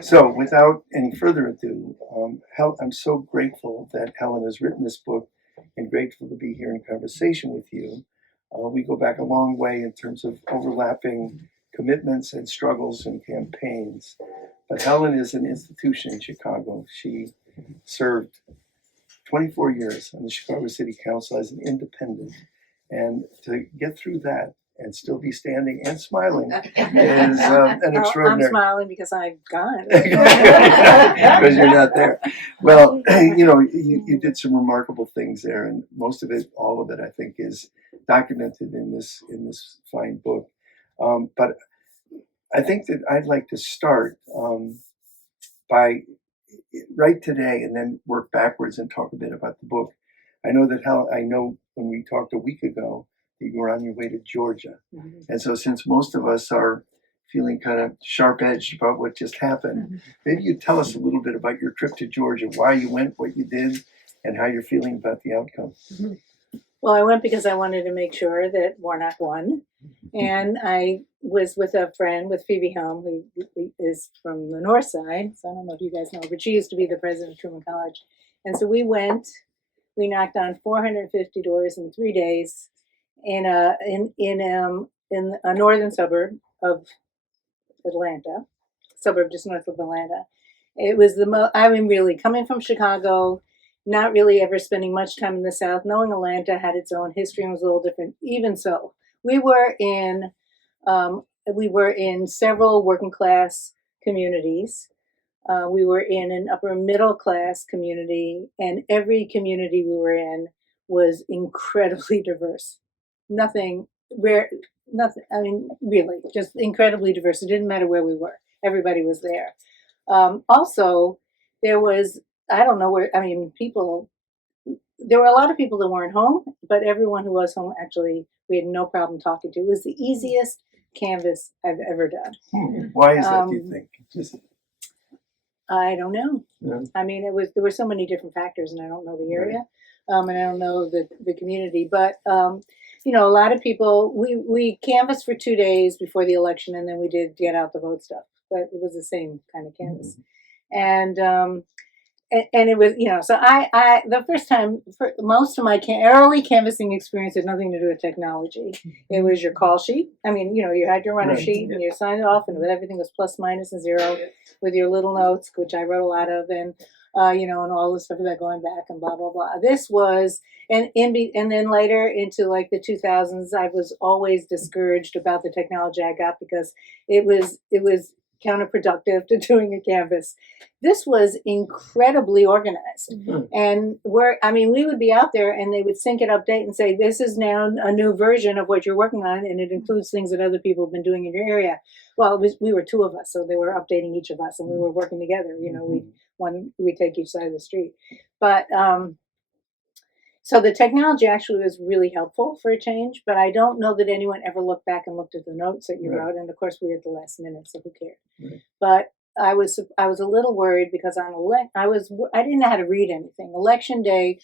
So, without any further ado, I'm so grateful that Helen has written this book and grateful to be here in conversation with you. We go back a long way in terms of overlapping commitments and struggles and campaigns. But Helen is an institution in Chicago. She served 24 years on the Chicago City Council as an independent. And to get through that and still be standing and smiling is an extraordinary. I'm smiling because I'm gone. Because you're not there. Well, you did some remarkable things there, and most of it, all of it, I think, is documented in this fine book. But I think that I'd like to start by right today, and then work backwards and talk a bit about the book. I know when we talked a week ago, that you were on your way to Georgia. Mm-hmm. And so since most of us are feeling kind of sharp-edged about what just happened, mm-hmm. maybe you tell us a little bit about your trip to Georgia, why you went, what you did, and how you're feeling about the outcome. Mm-hmm. Well, I went because I wanted to make sure that Warnock won. And I was with a friend, with Phoebe Helm, who is from the north side, so I don't know if you guys know, but she used to be the president of Truman College. And so we knocked on 450 doors in 3 days in a northern suburb of Atlanta, suburb just north of Atlanta. It was really, coming from Chicago, not really ever spending much time in the South, knowing Atlanta had its own history and was a little different. Even so, we were in several working class communities. We were in an upper middle class community, and every community we were in was incredibly diverse. Nothing. I mean, really, just incredibly diverse. It didn't matter where we were. Everybody was there. Also, there was, I don't know where, I mean, there were a lot of people that weren't home, but everyone who was home, actually, we had no problem talking to. It was the easiest canvas I've ever done. Why is that, do you think? I don't know. Yeah. I mean, there were so many different factors, and I don't know the area, and I don't know the community, but, a lot of people, we canvassed for 2 days before the election, and then we did get out the vote stuff, but it was the same kind of canvass. Mm-hmm. And it was, so I the first time, for most of my early canvassing experience had nothing to do with technology. It was your call sheet. I mean, you had your runner sheet and you signed it off, and everything was plus, minus, and zero with your little notes, which I wrote a lot of, and and all the stuff about going back and blah blah blah. This was, and then later into like the 2000s, I was always discouraged about the technology I got because it was counterproductive to doing a canvas. This was incredibly organized. Mm-hmm. And we would be out there and they would sync it, update, and say, this is now a new version of what you're working on, and it includes things that other people have been doing in your area. Well, we were two of us, so they were updating each of us, and we were working together. We take each side of the street. But so the technology actually was really helpful for a change, but I don't know that anyone ever looked back and looked at the notes that you wrote. And of course, we were at the last minute, so who cared? Right. But I was a little worried because I didn't know how to read anything. Election day,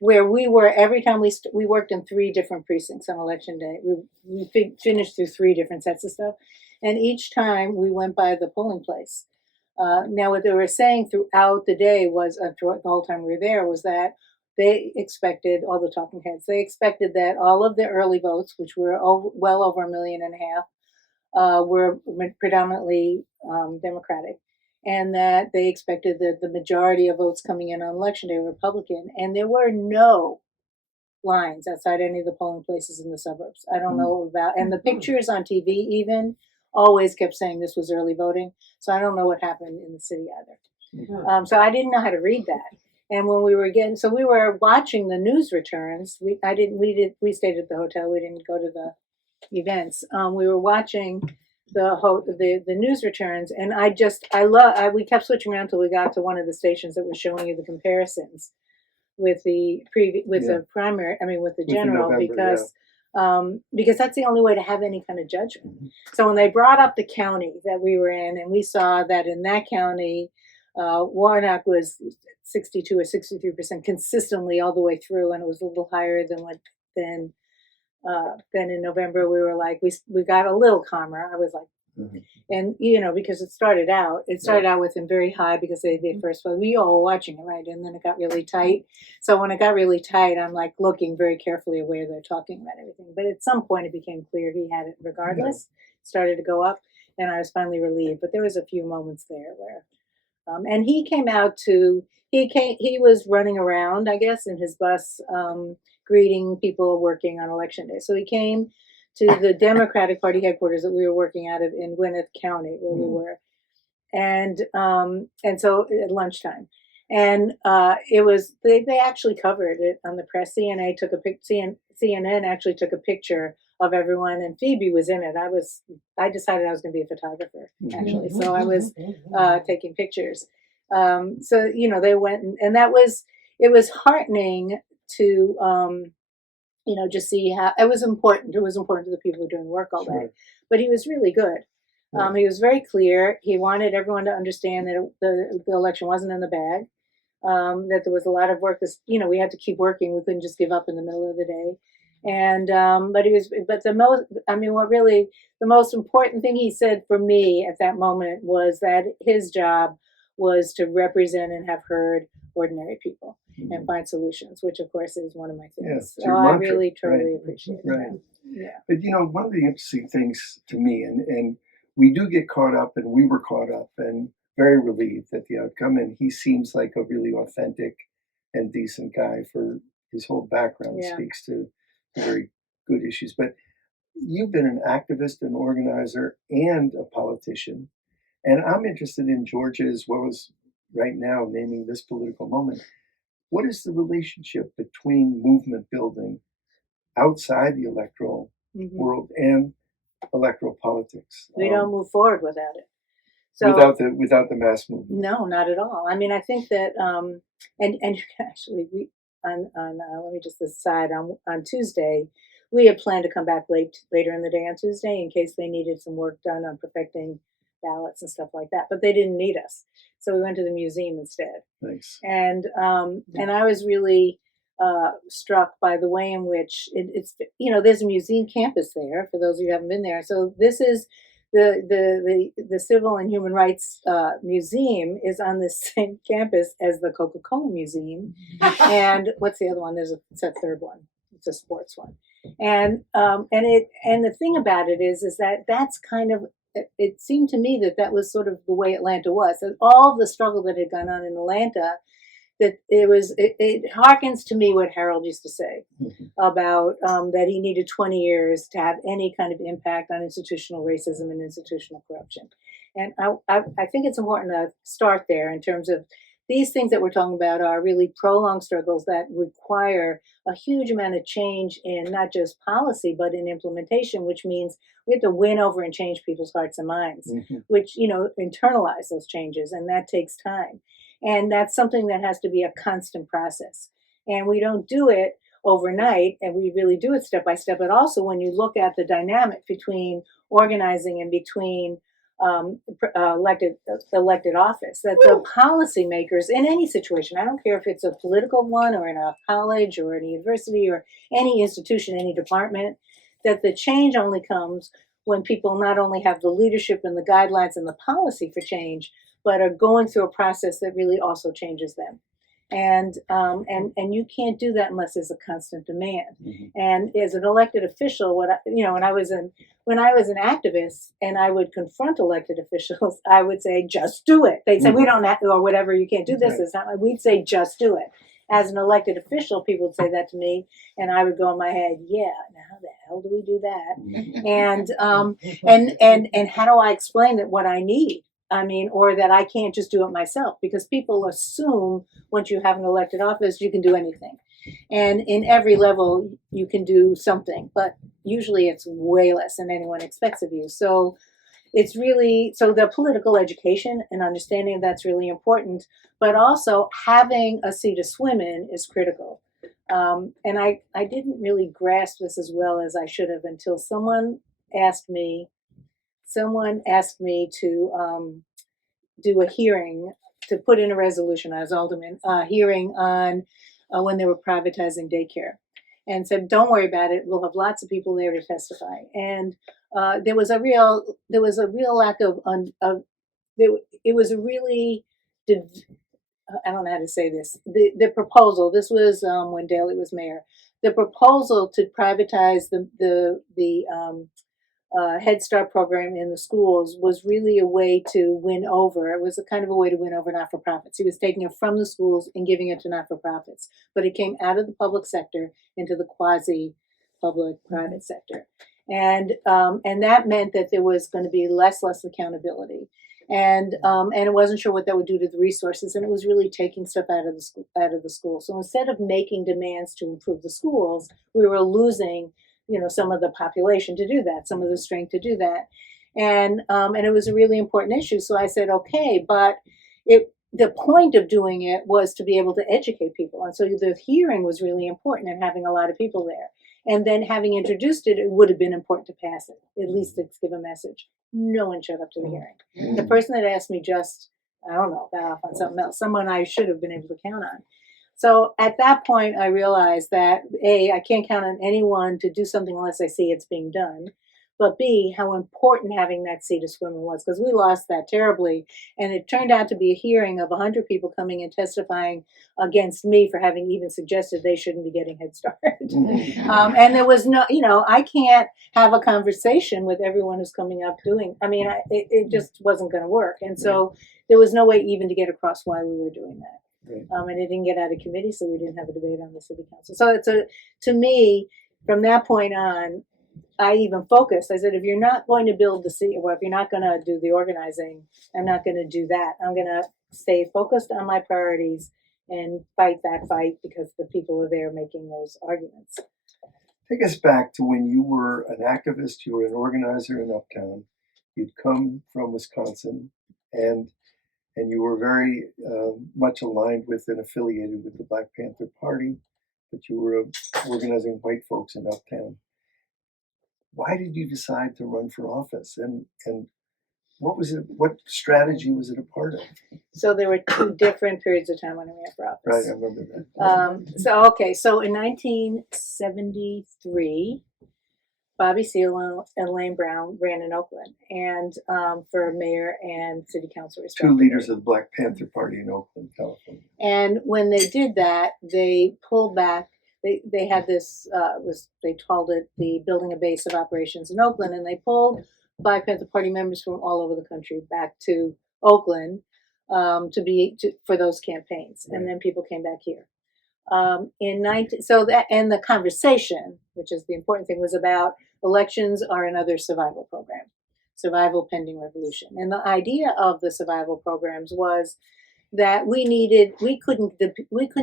where we were, every time we worked in 3 different precincts on election day. We finished through 3 different sets of stuff, and each time we went by the polling place. Now, what they were saying throughout the day was, throughout the whole time we were there, was that they expected, all the talking heads, they expected that all of the early votes, which were well over 1.5 million, were predominantly Democratic, and that they expected that the majority of votes coming in on election day were Republican, and there were no lines outside any of the polling places in the suburbs. I don't know about, and the pictures on TV even always kept saying this was early voting, so I don't know what happened in the city either. So I didn't know how to read that. And when we were watching the news returns. We stayed at the hotel. We didn't go to the events. We were watching the news returns, and we kept switching around until we got to one of the stations that was showing you the comparisons with the primary. I mean, with the general, because that's the only way to have any kind of judgment. Mm-hmm. So when they brought up the county that we were in, and we saw that in that county, Warnock was 62 or 63% consistently all the way through, and it was a little higher than in November. We were like, we got a little calmer. I was like, And because it started out with him very high because they first, well, we all were watching it, right? And then it got really tight. So when it got really tight, I'm like looking very carefully at where they're talking about everything. But at some point, it became clear he had it regardless. Started to go up, and I was finally relieved. But there was a few moments there where, and he came out to he was running around, I guess, in his bus, greeting people working on election day. So he came to the Democratic Party headquarters that we were working out of in Gwinnett County, where we were, and so at lunchtime, and it was they actually covered it on the press. CNN actually took a picture of everyone, and Phoebe was in it. I decided I was going to be a photographer actually, so I was taking pictures. So they went, and it was heartening to just see how it was important. It was important to the people who were doing work all day. But he was really good. He was very clear. He wanted everyone to understand that the election wasn't in the bag. That there was a lot of work. We had to keep working. We couldn't just give up in the middle of the day. And the most important thing he said for me at that moment was that his job was to represent and have heard ordinary people and find solutions, which of course is one of my things. So I really truly appreciate that. Yeah. But one of the interesting things to me, and we do get caught up, and we were caught up and very relieved at the outcome. And he seems like a really authentic and decent guy. For his whole background speaks to very good issues. But you've been an activist, an organizer, and a politician. And I'm interested in Georgia as well as right now naming this political moment. What is the relationship between movement building outside the electoral world and electoral politics? We don't move forward without it. So without the mass movement. No, not at all. I mean, I think that and actually let me just decide on Tuesday, we had planned to come back later in the day on Tuesday in case they needed some work done on perfecting ballots and stuff like that, but they didn't need us, so we went to the museum instead. Nice. And I was really struck by the way in which it's there's a museum campus there for those of you who haven't been there. So this is the Civil and Human Rights Museum is on the same campus as the Coca-Cola Museum, and what's the other one? It's a third one. It's a sports one, and the thing about it is that that's kind of. It seemed to me that was sort of the way Atlanta was. And all the struggle that had gone on in Atlanta, that it harkens to me what Harold used to say about that he needed 20 years to have any kind of impact on institutional racism and institutional corruption. And I think it's important to start there in terms of these things that we're talking about are really prolonged struggles that require a huge amount of change in not just policy, but in implementation, which means we have to win over and change people's hearts and minds, which, internalize those changes. And that takes time. And that's something that has to be a constant process. And we don't do it overnight, and we really do it step by step. But also when you look at the dynamic between organizing and between elected office, that the policymakers in any situation, I don't care if it's a political one or in a college or in a university or any institution, any department, that the change only comes when people not only have the leadership and the guidelines and the policy for change, but are going through a process that really also changes them. And you can't do that unless there's a constant demand. And as an elected official, when I was an activist and I would confront elected officials, I would say, just do it. They'd say, we don't have to, or whatever, you can't do this. It's not. We'd say, just do it. As an elected official, people would say that to me, and I would go in my head, yeah, now how the hell do we do that? And how do I explain that what I need? I mean, or that I can't just do it myself, because people assume once you have an elected office, you can do anything. And in every level, you can do something, but usually it's way less than anyone expects of you. So it's really, so the political education and understanding of that's really important, but also having a sea to swim in is critical. And I didn't really grasp this as well as I should have until someone asked me to do a hearing, to put in a resolution as alderman, hearing on when they were privatizing daycare. and said, "Don't worry about it. We'll have lots of people there to testify." And there was a real lack it was a really I don't know how to say this. The proposal. This was when Daley was mayor. The proposal to privatize the Head Start program in the schools was really a way to win over. It was a kind of a way to win over not-for-profits. He was taking it from the schools and giving it to not-for-profits, but it came out of the public sector into the quasi-public private sector, and that meant that there was going to be less accountability, and it wasn't sure what that would do to the resources, and it was really taking stuff out of the school. So instead of making demands to improve the schools, we were losing some of the population to do that, some of the strength to do that. And it was a really important issue. So I said, okay, but the point of doing it was to be able to educate people. And so the hearing was really important and having a lot of people there. And then having introduced it, it would have been important to pass it, at least to give a message. No one showed up to the hearing. The person that asked me just, I don't know, got off on something else, someone I should have been able to count on. So at that point, I realized that A, I can't count on anyone to do something unless I see it's being done. But B, how important having that seat of swimming was, because we lost that terribly. And it turned out to be a hearing of 100 people coming and testifying against me for having even suggested they shouldn't be getting Head Start. And there was no, I can't have a conversation with everyone who's coming up it just wasn't going to work. And so there was no way even to get across why we were doing that. Right. And it didn't get out of committee, so we didn't have a debate on the city council. So to me, from that point on, I even focused. I said, if you're not going to build the city, or if you're not going to do the organizing, I'm not going to do that. I'm going to stay focused on my priorities and fight that fight because the people are there making those arguments. Take us back to when you were an activist, you were an organizer in Uptown. You'd come from Wisconsin, and you were very much aligned with and affiliated with the Black Panther Party, but you were organizing white folks in Uptown. Why did you decide to run for office, and what was it? What strategy was it a part of? So there were two different periods of time when I ran for office. Right, I remember that. So in 1973, Bobby Seale and Elaine Brown ran in Oakland, and for mayor and city council Two respectively. leaders of the Black Panther Party in Oakland, California. And when they did that, they pulled back. They had this, they called it the building a base of operations in Oakland, and they pulled Black Panther Party members from all over the country back to Oakland for those campaigns, Right. and then people came back here. And the conversation, which is the important thing, was about elections are another survival program, survival pending revolution. And the idea of the survival programs was that we couldn't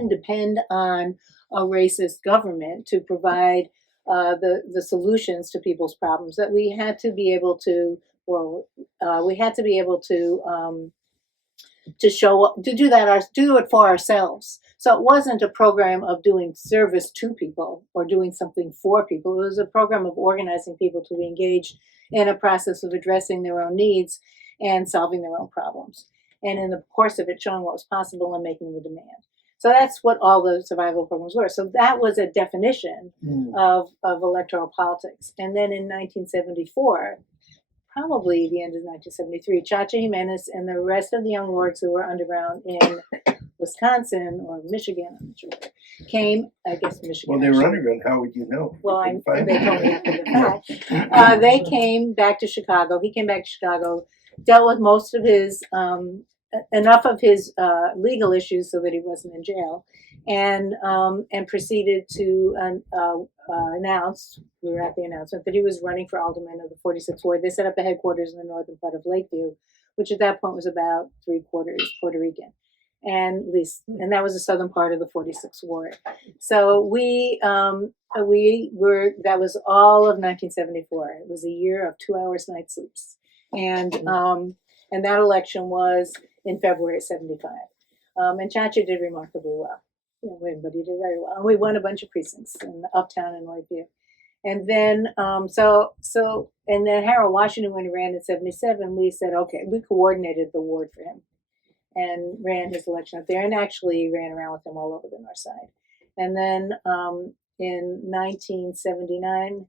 depend on a racist government to provide the solutions to people's problems. That we had to be able to, to show up, to do it for ourselves. So it wasn't a program of doing service to people or doing something for people. It was a program of organizing people to be engaged in a process of addressing their own needs and solving their own problems. And in the course of it, showing what was possible and making the demand. So that's what all the survival programs were. So that was a definition of electoral politics. And then in 1974, probably the end of 1973, Chacha Jimenez and the rest of the young lords who were underground in Wisconsin or Michigan, I'm not sure, came, I guess Michigan. Well, they were underground. How would you know? Well, they told me after the fact. They came back to Chicago. He came back to Chicago, dealt with most of his, enough of his legal issues so that he wasn't in jail, and proceeded to announce, we were at the announcement, that he was running for alderman of the 46th Ward. They set up a headquarters in the northern part of Lakeview, which at that point was about 3/4 Puerto Rican. And that was the southern part of the 46th Ward. So that was all of 1974. It was a year of 2 hours night sleeps. And that election was in February of 75. And Chacha did remarkably well. Everybody did very well. And we won a bunch of precincts in Uptown and Lakeview. And then, and then Harold Washington, when he ran in 77, we said, okay, we coordinated the ward for him and ran his election up there, and actually ran around with him all over the north side. And then in 1979,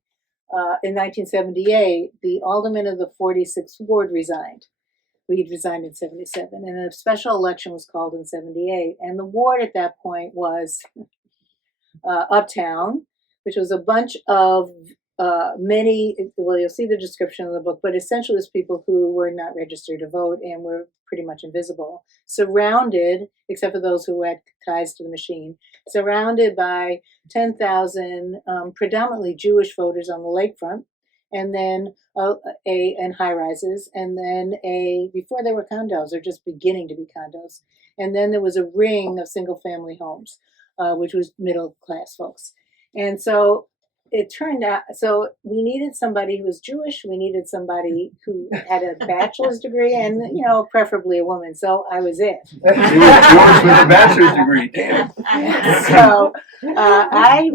in 1978, the alderman of the 46th ward resigned. We resigned in 77, and a special election was called in 78. And the ward at that point was Uptown, which was a bunch of well, you'll see the description of the book, but essentially it was people who were not registered to vote and were pretty much invisible, surrounded, except for those who had ties to the machine, surrounded by 10,000 predominantly Jewish voters on the lakefront, and then and high rises, and then before they were condos, or just beginning to be condos, and then there was a ring of single family homes, which was middle class folks. And so it turned out, so we needed somebody who was Jewish, we needed somebody who had a bachelor's degree, and, you know, preferably a woman. So I was it. Yours with a bachelor's degree, damn. So I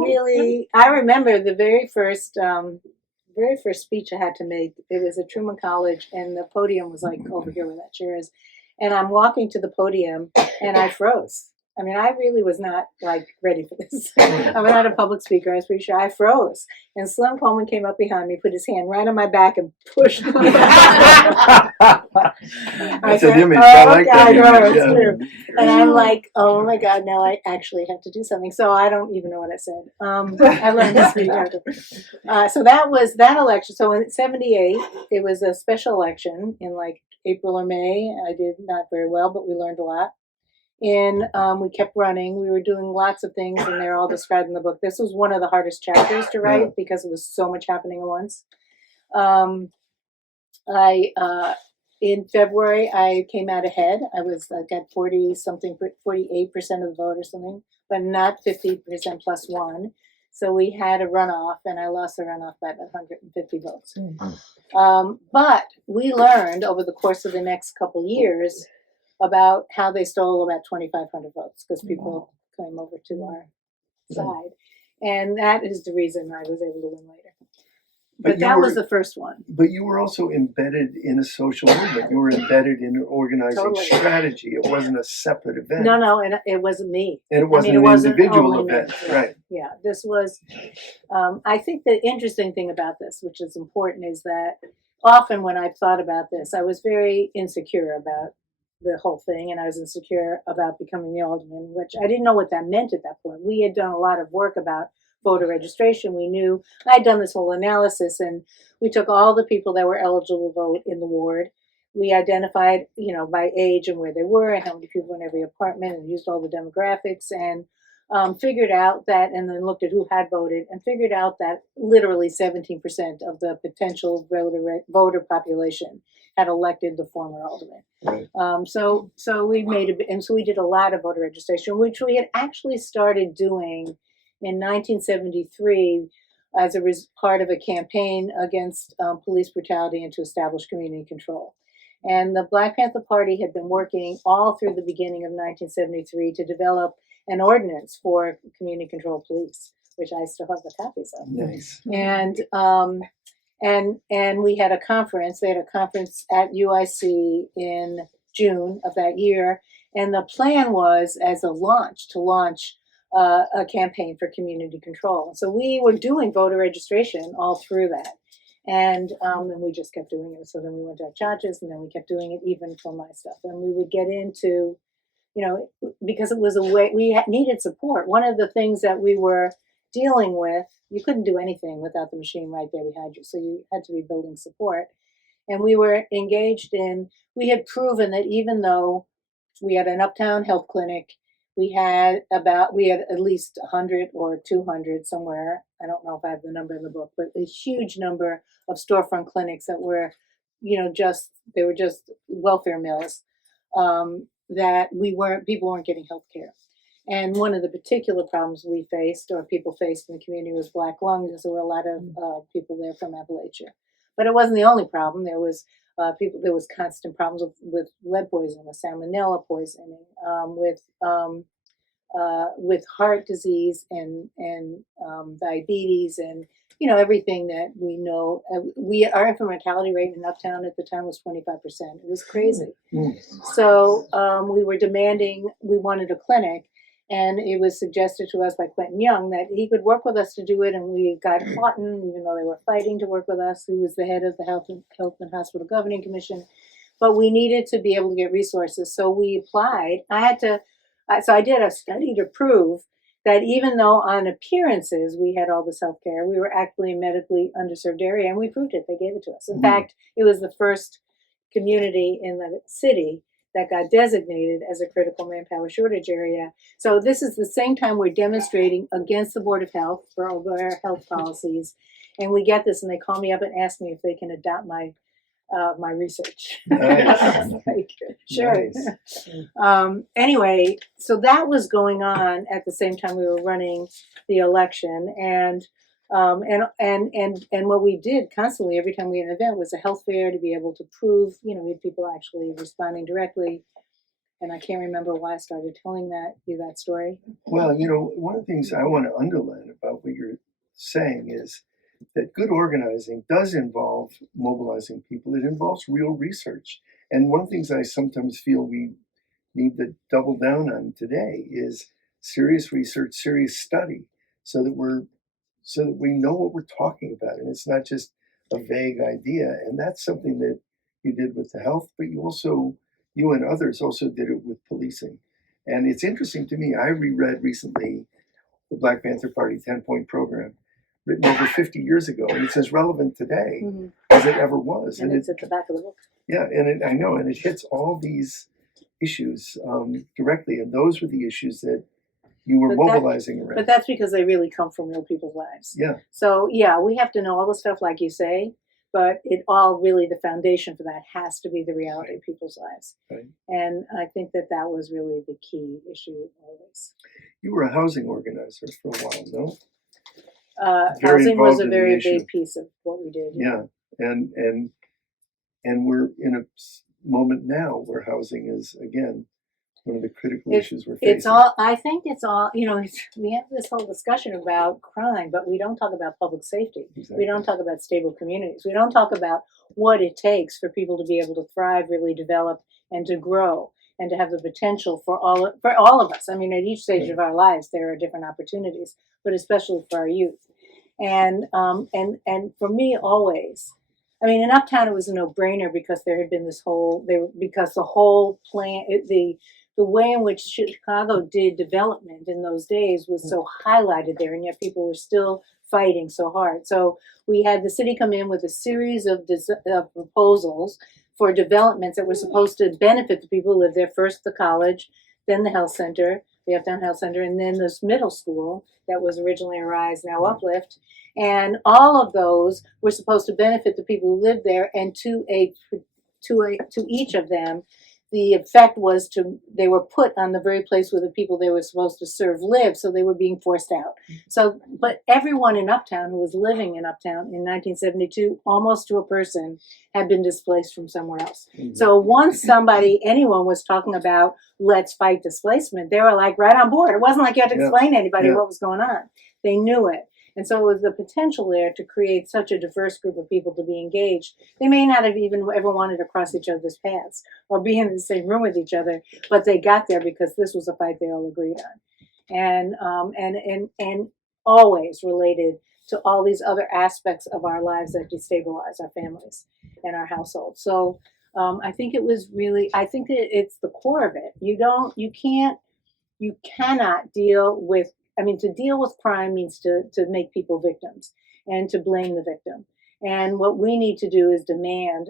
remember the very first speech I had to make. It was at Truman College, and the podium was like over here where that chair is. And I'm walking to the podium, and I froze. I mean, I really was not like ready for this. I'm not a public speaker. I was pretty sure I froze. And Slim Coleman came up behind me, put his hand right on my back, and pushed me back. That's an image. I like that image. I know, it's true. And I'm like, oh my God, now I actually have to do something. So I don't even know what I said. I learned to speak after. So that was that election. So in 78, it was a special election in like April or May. I did not very well, but we learned a lot. And we kept running. We were doing lots of things, and they're all described in the book. This was one of the hardest chapters to write because it was so much happening at once. In February, I came out ahead. I got 48% of the vote or something, but not 50% plus one. So we had a runoff, and I lost the runoff by about 150 votes. But we learned over the course of the next couple years about how they stole about 2,500 votes because people came over to our side. And that is the reason I was able to win later. But that was the first one. But you were also embedded in a social movement. You were embedded in an organizing strategy. It wasn't a separate event. No, and it wasn't me. And it wasn't an individual event, right? Yeah, this was, I think the interesting thing about this, which is important, is that often when I've thought about this, I was very insecure about the whole thing, and I was insecure about becoming the alderman, which I didn't know what that meant at that point. We had done a lot of work about voter registration. We knew I'd done this whole analysis, and we took all the people that were eligible to vote in the ward. We identified, by age and where they were and how many people in every apartment, and used all the demographics, and figured out that, and then looked at who had voted, and figured out that literally 17% of the potential voter population had elected the former alderman. Right. So we did a lot of voter registration, which we had actually started doing in 1973 as a part of a campaign against police brutality and to establish community control. And the Black Panther Party had been working all through the beginning of 1973 to develop an ordinance for community control police, which I still have the copies of. Nice. And we had a conference. They had a conference at UIC in June of that year, and the plan was to launch a campaign for community control. So we were doing voter registration all through that, and we just kept doing it. So then we went to our charges, and then we kept doing it even for my stuff. And we would get into, because it was a way we needed support. One of the things that we were dealing with, you couldn't do anything without the machine right there behind you. So you had to be building support. And we were engaged we had proven that even though we had an Uptown health clinic, we had at least 100 or 200 somewhere. I don't know if I have the number in the book, but a huge number of storefront clinics that were, they were just welfare mills, that people weren't getting health care. And one of the particular problems we faced, or people faced in the community, was black lung, because there were a lot of people there from Appalachia. But it wasn't the only problem. There was there was constant problems with lead poisoning, with salmonella poisoning, with heart disease and diabetes, and everything that we know. Our infant mortality rate in Uptown at the time was 25%. It was crazy. So we were demanding. We wanted a clinic. And it was suggested to us by Quentin Young that he could work with us to do it, and we got Houghton, even though they were fighting to work with us, who was the head of the Health and Hospital Governing Commission. But we needed to be able to get resources, so we applied. So I did a study to prove that even though on appearances we had all this health care, we were actually a medically underserved area, and we proved it. They gave it to us. In fact, it was the first community in the city that got designated as a critical manpower shortage area. So this is the same time we're demonstrating against the Board of Health for all their health policies. And we get this, and they call me up and ask me if they can adopt my research. Nice. Like, sure. Nice. Anyway, so that was going on at the same time we were running the election, and what we did constantly every time we had an event was a health fair to be able to prove, we had people actually responding directly. And I can't remember why I started telling you that story. Well, one of the things I want to underline about what you're saying is that good organizing does involve mobilizing people. It involves real research. And one of the things I sometimes feel we need to double down on today is serious research, serious study, so that we know what we're talking about, and it's not just a vague idea. And that's something that you did with the health, but you and others also did it with policing. And it's interesting to me, I reread recently the Black Panther Party 10-point program, written over 50 years ago, and it's as relevant today as it ever was. And it's at the back of the book. Yeah, and I know, and it hits all these issues directly, and those were the issues that you were mobilizing around. But that's because they really come from real people's lives. Yeah. So yeah, we have to know all the stuff like you say, but it all really, the foundation for that has to be the reality of people's lives. Right. And I think that was really the key issue always. You were a housing organizer for a while, no? Housing was a very big piece of what we did. Yeah, and we're in a moment now where housing is, again, one of the critical issues we're facing. I think it's all, we have this whole discussion about crime, but we don't talk about public safety. Exactly. We don't talk about stable communities. We don't talk about what it takes for people to be able to thrive, really develop, and to grow, and to have the potential for all of us. I mean, at each stage of our lives, there are different opportunities, but especially for our youth. And for me, always, I mean, in Uptown, it was a no-brainer because there had been because the whole plan, the way in which Chicago did development in those days was so highlighted there, and yet people were still fighting so hard. So we had the city come in with a series of proposals for developments that were supposed to benefit the people who live there. First the college, then the health center, the Uptown Health Center, and then this middle school that was originally Arise, now Uplift. And all of those were supposed to benefit the people who lived there, and to each of them, the effect was they were put on the very place where the people they were supposed to serve lived, so they were being forced out. So, but everyone in Uptown who was living in Uptown in 1972, almost to a person, had been displaced from somewhere else. Mm-hmm. So once anyone was talking about let's fight displacement, they were like right on board. It wasn't like you had to explain to anybody what was going on. They knew it. And so it was the potential there to create such a diverse group of people to be engaged. They may not have even ever wanted to cross each other's paths or be in the same room with each other, but they got there because this was a fight they all agreed on. And always related to all these other aspects of our lives that destabilize our families and our households. So I think it's the core of it. You cannot deal with, to deal with crime means to make people victims and to blame the victim. And what we need to do is demand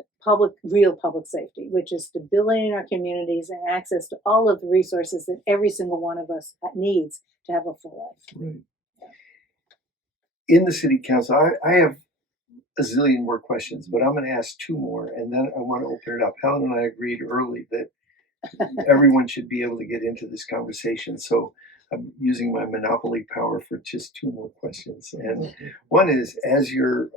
real public safety, which is stability in our communities and access to all of the resources that every single one of us needs to have a full life. Right. In the city council, I have a zillion more questions, but I'm going to ask two more, and then I want to open it up. Helen and I agreed early that everyone should be able to get into this conversation. So I'm using my monopoly power for just two more questions. And one is, as you're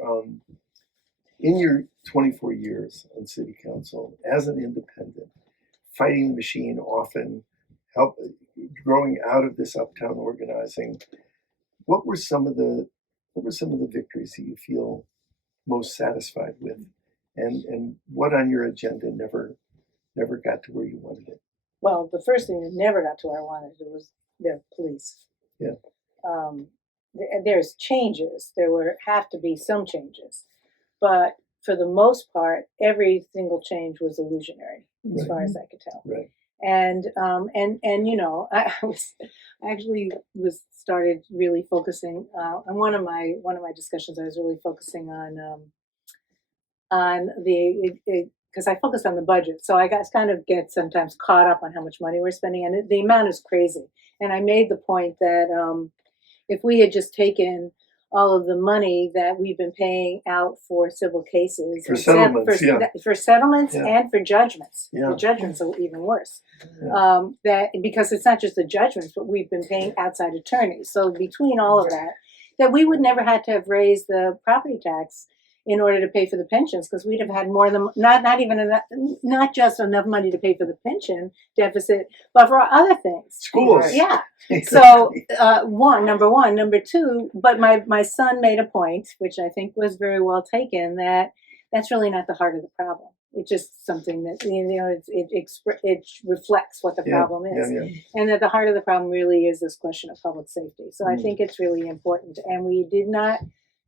in your 24 years on city council, as an independent, fighting the machine often, growing out of this Uptown organizing, what were some of the victories that you feel most satisfied with? And what on your agenda never got to where you wanted it? Well, the first thing that never got to where I wanted it was the police. Yeah. There's changes. Have to be some changes, but for the most part, every single change was illusionary, as Right. far as I could tell. Right. And I was started really focusing on one of my discussions. I was really focusing on the because I focused on the budget, so I get sometimes caught up on how much money we're spending, and the amount is crazy. And I made the point that if we had just taken all of the money that we've been paying out for civil cases, for settlements, for settlements yeah. and for judgments, yeah. the judgments are even worse. Yeah. That because it's not just the judgments, but we've been paying outside attorneys. So between all of that we would never have to have raised the property tax in order to pay for the pensions, because we'd have had more than not even enough, not just enough money to pay for the pension deficit, but for other things. Schools. Yeah. So number one, number two. But my son made a point, which I think was very well taken, that that's really not the heart of the problem. It's just something that it reflects what the problem is, and that the heart of the problem really is this question of public safety. So I think it's really important, and we did not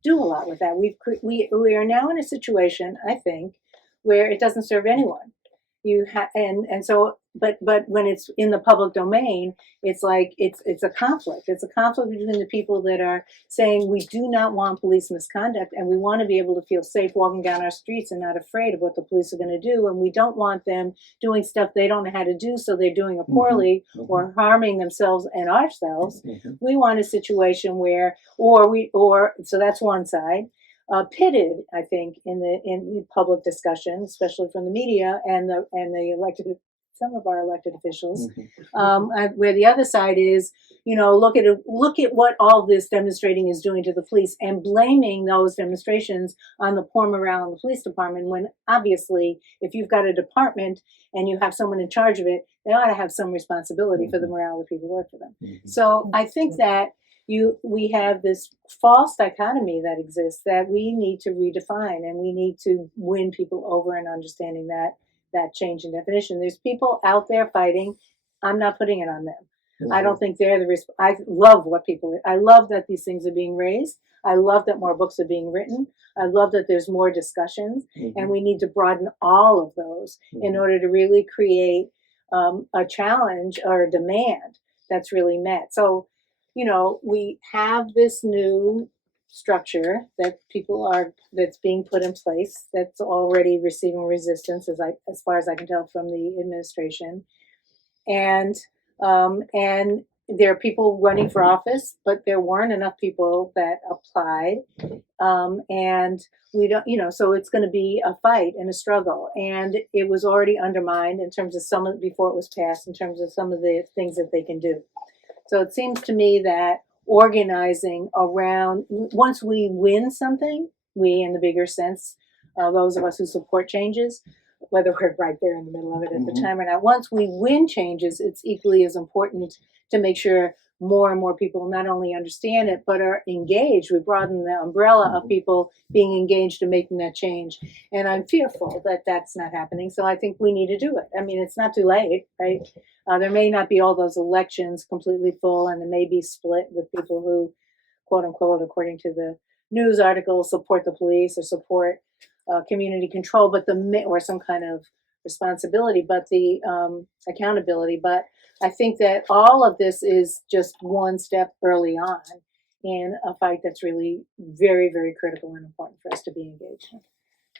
do a lot with that. We are now in a situation, I think, where it doesn't serve anyone. But when it's in the public domain, it's like it's a conflict. It's a conflict between the people that are saying we do not want police misconduct, and we want to be able to feel safe walking down our streets and not afraid of what the police are going to do, and we don't want them doing stuff they don't know how to do, so they're doing it poorly or harming themselves and ourselves. We want a situation where, so that's one side. Pitted, I think, in the public discussion, especially from the media and some of our elected officials, where the other side is, look at what all this demonstrating is doing to the police, and blaming those demonstrations on the poor morale in the police department, when obviously if you've got a department and you have someone in charge of it, they ought to have some responsibility for the morale of the people who work for them. So I think that we have this false dichotomy that exists that we need to redefine, and we need to win people over in understanding that change in definition. There's people out there fighting. I'm not putting it on them. I don't think they're I love that these things are being raised. I love that more books are being written. I love that there's more discussions, and we need to broaden all of those in order to really create a challenge or a demand that's really met. So, we have this new structure that's being put in place that's already receiving resistance, as far as I can tell from the administration, and there are people running for office, but there weren't enough people that applied, and we don't, so it's going to be a fight and a struggle, and it was already undermined in terms of before it was passed, in terms of some of the things that they can do. So it seems to me that organizing around, once we win something, we in the bigger sense, those of us who support changes, whether we're right there in the middle of it at the time or not, once we win changes, it's equally as important to make sure more and more people not only understand it, but are engaged. We broaden the umbrella of people being engaged in making that change. And I'm fearful that that's not happening. So I think we need to do it. I mean, it's not too late, right? There may not be all those elections completely full, and there may be split with people who, quote unquote, according to the news articles, support the police or support community control, or some kind of responsibility, but the accountability. But I think that all of this is just one step early on in a fight that's really very, very critical and important for us to be engaged in.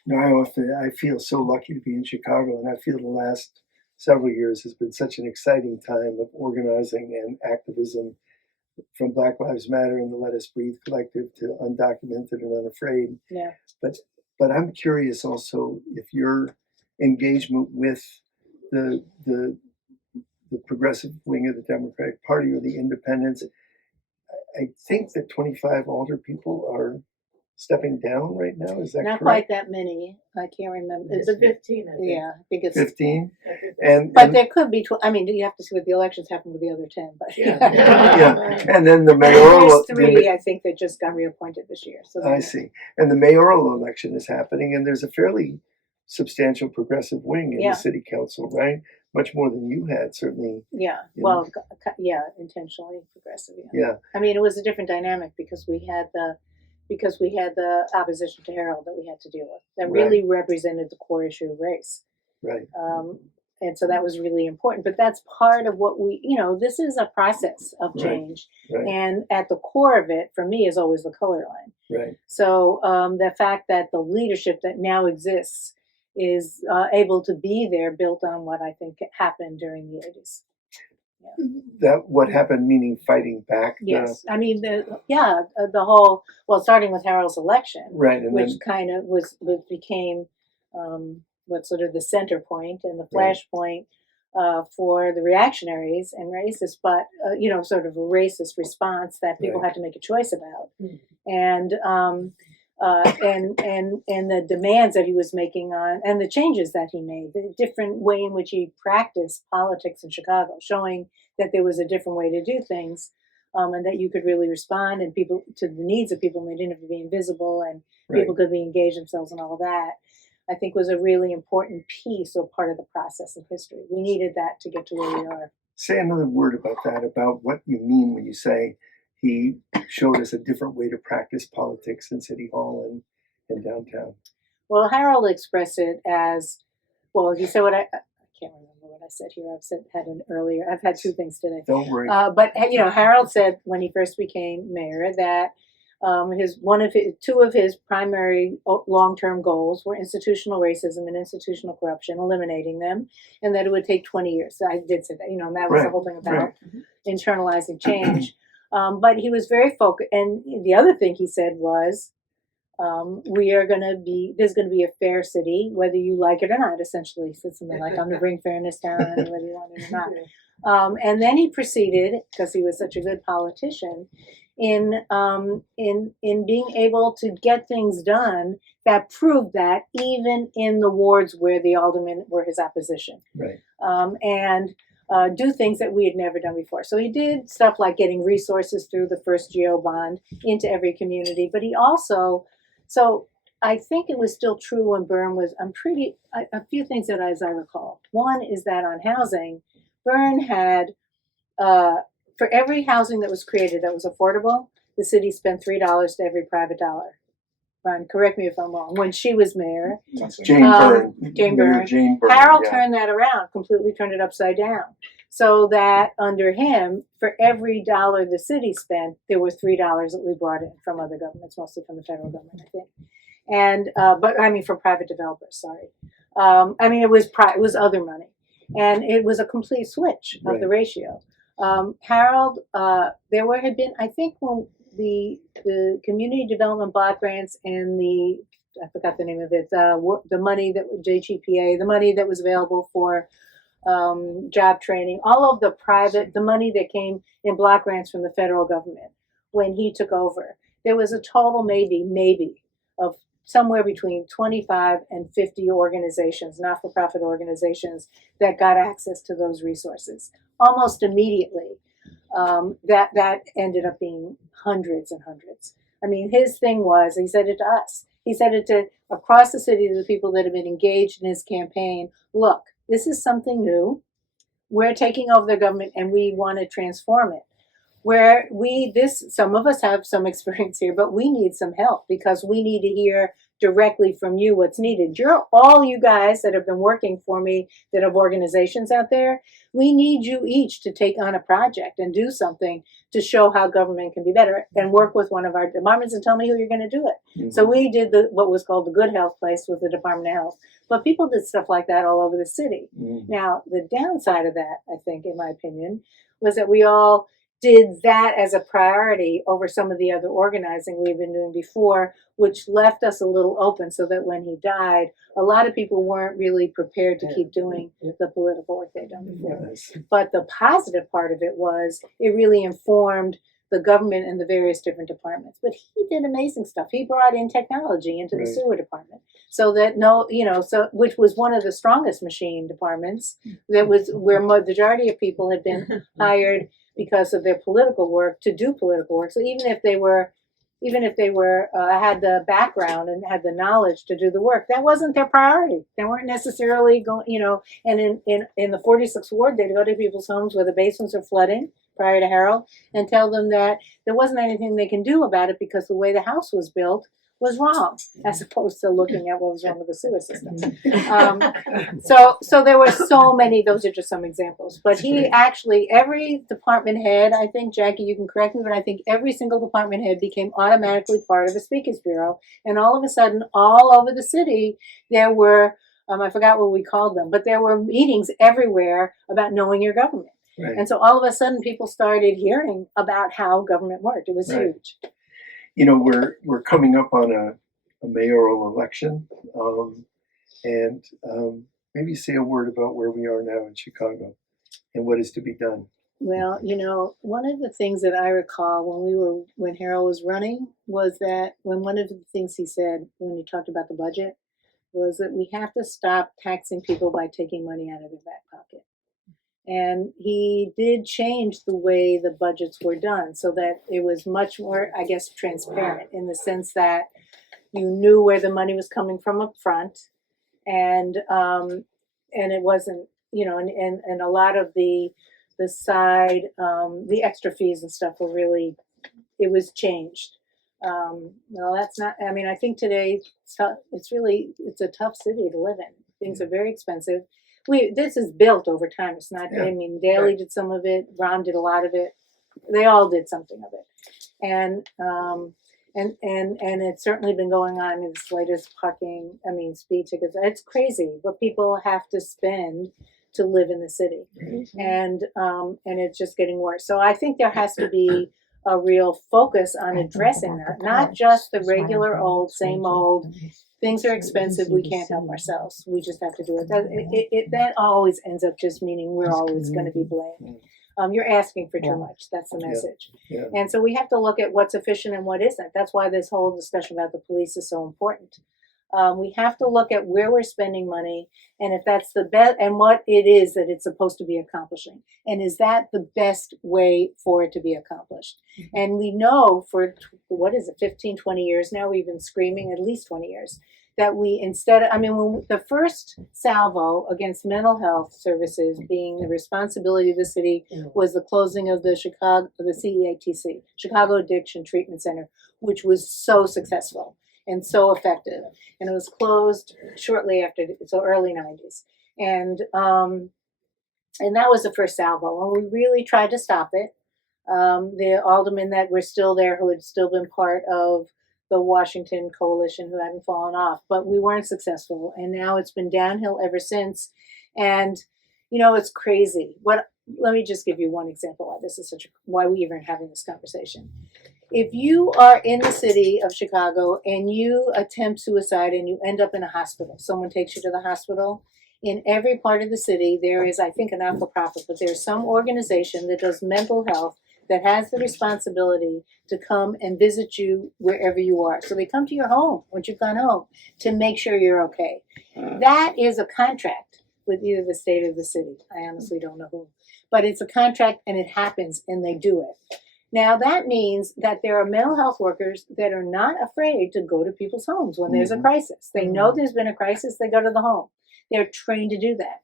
No, I feel so lucky to be in Chicago, and I feel the last several years has been such an exciting time of organizing and activism, from Black Lives Matter and the Let Us Breathe Collective to Undocumented and Unafraid. Yeah. But I'm curious also if your engagement with the progressive wing of the Democratic Party or the independents. I think that 25 alder people are stepping down right now. Is that not correct? quite that many? I can't remember. It's 15, I think. Yeah, I think it's 15. But there could be. You have to see what the elections happen with the other 10. But yeah. And then the mayoral. There's 3, I think, that just got reappointed this year. So I see. And the mayoral election is happening, and there's a fairly substantial progressive wing in the city council, right? much more than you had, certainly. Yeah, You well, know? yeah, intentionally progressive. Yeah. Yeah, I mean, it was a different dynamic because we had the opposition to Harold that we had to deal with that Right. really represented the core issue of race. right, And so that was really important. But that's part of what this is a process of Right. change. right, And at the core of it, for me, is always the color line. right. So the fact that the leadership that now exists is able to be there built on what I think happened during the 80s. That what happened, meaning fighting back. Yes, I mean the whole starting with Harold's election, Right, and which then kind of became what sort of the center point and the Right. flashpoint for the reactionaries and racists, but sort of a racist response that people Right. had to make a choice about, Mhm. and and the demands that he was making on and the changes that he made, the different way in which he practiced politics in Chicago, showing that there was a different way to do things, and that you could really respond and people to the needs of people, and they didn't have to be invisible, and Right. people could be engaged themselves and all of that. I think was a really important piece or part of the process of history. We needed that to get to where we are. Say another word about that, about what you mean when you say he showed us a different way to practice politics in City Hall and downtown. Well, Harold expressed it as he said what I can't remember what I said here. I've had two things today. Don't worry. But Harold said when he first became mayor that two of his primary long-term goals were institutional racism and institutional corruption, eliminating them, and that it would take 20 years. So I did say that, and that was the Right, whole thing about right. internalizing change. But he was very focused, and the other thing he said was, there's going to be a fair city, whether you like it or not. Essentially, he said something like, "I'm going to bring fairness down, whether you want it or not." And then he proceeded, because he was such a good politician, in being able to get things done that proved that even in the wards where the aldermen were his opposition, Right. and do things that we had never done before. So he did stuff like getting resources through the first GO bond into every community, but he also, so I think it was still true when Byrne was, a few things that as I recall. One is that on housing, Byrne had, for every housing that was created that was affordable, the city spent $3 to every private dollar. Ron, correct me if I'm wrong. When she was mayor, Jane Byrne. Jane Mayor Byrne. Jane Byrne. Harold yeah. turned that around, completely turned it upside down. So that under him, for every dollar the city spent, there was $3 that we brought in from other governments, mostly from the federal government, I think. And but I mean, for private developers, sorry. I mean, it was other money, and it was a complete switch of the ratio. Harold, there had been, I think, when the community development block grants and I forgot the name of it, the money that JGPA, the money that was available for job training, all of the money that came in block grants from the federal government when he took over, there was a total maybe of somewhere between 25 and 50 organizations, not-for-profit organizations, that got access to those resources almost immediately. That ended up being hundreds and hundreds. I mean, his thing was, he said it to us. He said it to across the city to the people that have been engaged in his campaign. Look, this is something new. We're taking over the government and we want to transform it. Some of us have some experience here, but we need some help because we need to hear directly from you what's needed. All you guys that have been working for me that have organizations out there, we need you each to take on a project and do something to show how government can be better and work with one of our departments and tell me who you're going to do it. Mm-hmm. So we did what was called the Good Health Place with the Department of Health, but people did stuff like that all over the city. Mm-hmm. Now, the downside of that, I think, in my opinion, was that we all did that as a priority over some of the other organizing we've been doing before, which left us a little open so that when he died, a lot of people weren't really prepared to keep doing the political work they'd done before. Yes. But the positive part of it was it really informed the government and the various different departments. But he did amazing stuff. He brought in technology into the sewer department so that which was one of the strongest machine departments that was where the majority of people had been hired because of their political work to do political work. So even if they were, even if they were had the background and had the knowledge to do the work, that wasn't their priority. They weren't necessarily going, and in the 46th ward, they'd go to people's homes where the basements are flooding prior to Harold and tell them that there wasn't anything they can do about it because the way the house was built was wrong, as opposed to looking at what was wrong with the sewer system. So there were so many. Those are just some examples. But he actually, every department head, I think, Jackie, you can correct me, but I think every single department head became automatically part of a speakers bureau. And all of a sudden, all over the city, there were, I forgot what we called them, but there were meetings everywhere about knowing your government. Right. And so all of a sudden, people started hearing about how government worked. It was huge. We're coming up on a mayoral election, and maybe say a word about where we are now in Chicago and what is to be done. Well, one of the things that I recall when Harold was running was that one of the things he said when he talked about the budget was that we have to stop taxing people by taking money out of their back pocket. And he did change the way the budgets were done so that it was much more, I guess, transparent in the sense that you knew where the money was coming from up front, and it wasn't, and a lot of the side, the extra fees and stuff were really, it was changed. No, that's not. I mean, I think today it's a tough city to live in. Things are very expensive. This is built over time. It's not. Yeah. I mean, Daley did some of it. Ron did a lot of it. They all did something of it, and it's certainly been going on. I mean, this latest speed tickets. It's crazy what people have to spend to live in the city, and it's just getting worse. So I think there has to be a real focus on addressing that, not just the regular old, same old. Things are expensive. We can't help ourselves. We just have to do it. That always ends up just meaning we're always going to be blamed. You're asking for too much. That's the message. Yeah. And so we have to look at what's efficient and what isn't. That's why this whole discussion about the police is so important. We have to look at where we're spending money and if that's the best and what it is that it's supposed to be accomplishing. And is that the best way for it to be accomplished? Mm-hmm. And we know for, 15, 20 years now, we've been screaming, at least 20 years, that when the first salvo against mental health services being the responsibility of the city was the closing of the CEATC, Chicago Addiction Treatment Center, which was so successful and so effective. And it was closed shortly after, so early 90s. And that was the first salvo. And we really tried to stop it. The aldermen that were still there, who had still been part of the Washington coalition, who hadn't fallen off, but we weren't successful. And now it's been downhill ever since. And, it's crazy. Let me just give you one example why this is why we even having this conversation. If you are in the city of Chicago and you attempt suicide and you end up in a hospital, someone takes you to the hospital, in every part of the city, there is, I think, a not-for-profit, but there's some organization that does mental health that has the responsibility to come and visit you wherever you are. So they come to your home once you've gone home to make sure you're okay. That is a contract with either the state or the city. I honestly don't know who. But it's a contract and it happens and they do it. Now that means that there are mental health workers that are not afraid to go to people's homes when there's a crisis. They know there's been a crisis, they go to the home. They're trained to do that.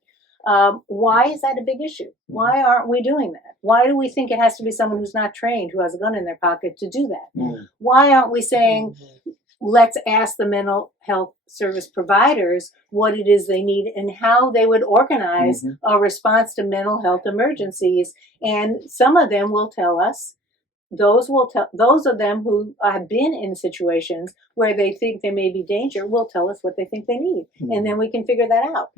Why is that a big issue? Why aren't we doing that? Why do we think it has to be someone who's not trained, who has a gun in their pocket to do that? Why aren't we saying, let's ask the mental health service providers what it is they need and how they would organize a response to mental health emergencies? And some of them will tell us, those of them who have been in situations where they think there may be danger will tell us what they think they need, and then we can figure that out.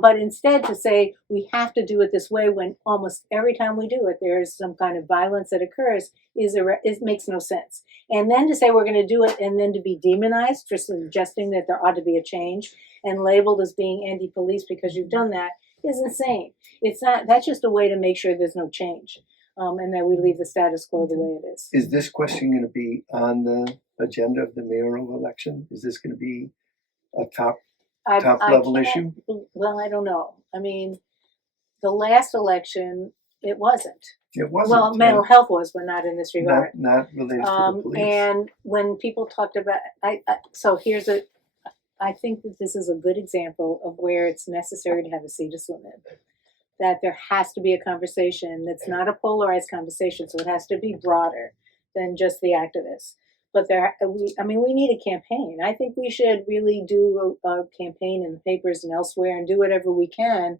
But instead to say we have to do it this way when almost every time we do it there is some kind of violence that occurs it makes no sense. And then to say we're going to do it and then to be demonized for suggesting that there ought to be a change and labeled as being anti-police because you've done that is insane. It's not. That's just a way to make sure there's no change. And that we leave the status quo the way it is. Is this question going to be on the agenda of the mayoral election? Is this going to be a top level issue? Well, I don't know. I mean, the last election, it wasn't. It wasn't. Well, mental health was, but not in this regard. Not related to the police. And when people talked about, so I think that this is a good example of where it's necessary to have a seat of swim in. That there has to be a conversation that's not a polarized conversation, so it has to be broader than just the activists. But we need a campaign. I think we should really do a campaign in the papers and elsewhere and do whatever we can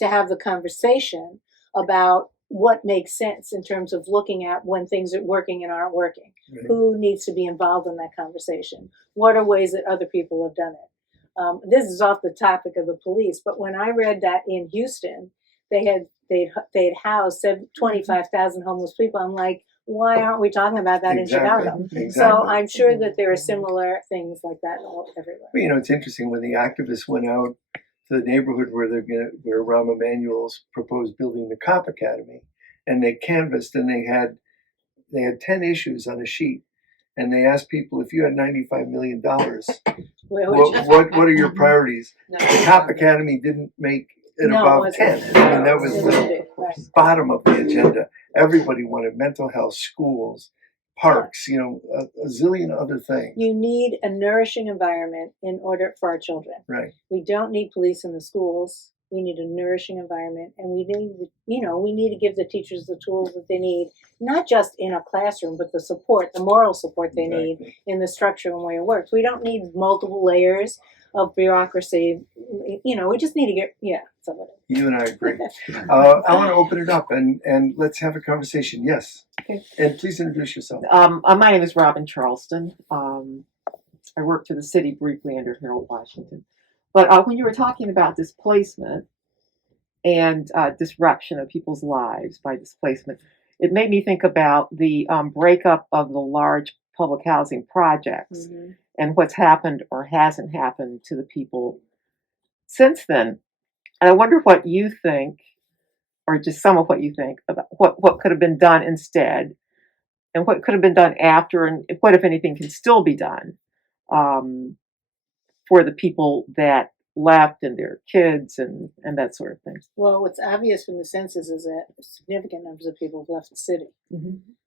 to have the conversation about what makes sense in terms of looking at when things are working and aren't working. Right. Who needs to be involved in that conversation? What are ways that other people have done it? This is off the topic of the police, but when I read that in Houston, they'd housed 25,000 homeless people, I'm like, why aren't we talking about that in Chicago? Exactly. So I'm sure that there are similar things like that everywhere. But, it's interesting when the activists went out to the neighborhood where Rahm Emanuel's proposed building the cop academy, and they canvassed and they had 10 issues on a sheet, and they asked people, if you had $95 million, what are your priorities? The cop academy didn't make it above 10. I mean, that was the bottom of the agenda. Everybody wanted mental health, schools, parks, a zillion other things. You need a nourishing environment in order for our children. Right. We don't need police in the schools. We need a nourishing environment, and we need to give the teachers the tools that they need, not just in a classroom, but the moral support they need in the structure and way it works. We don't need multiple layers of bureaucracy. We just need to get somebody. You and I agree. I want to open it up and let's have a conversation. Yes. Okay. And please introduce yourself. My name is Robin Charleston. I worked for the city briefly under Harold Washington. But when you were talking about displacement and disruption of people's lives by displacement, it made me think about the breakup of the large public housing projects and what's happened or hasn't happened to the people since then. And I wonder what you think, or just some of what you think about what could have been done instead, and what could have been done after, and what, if anything, can still be done for the people that left and their kids and that sort of thing. Well, what's obvious from the census is that significant numbers of people have left the city.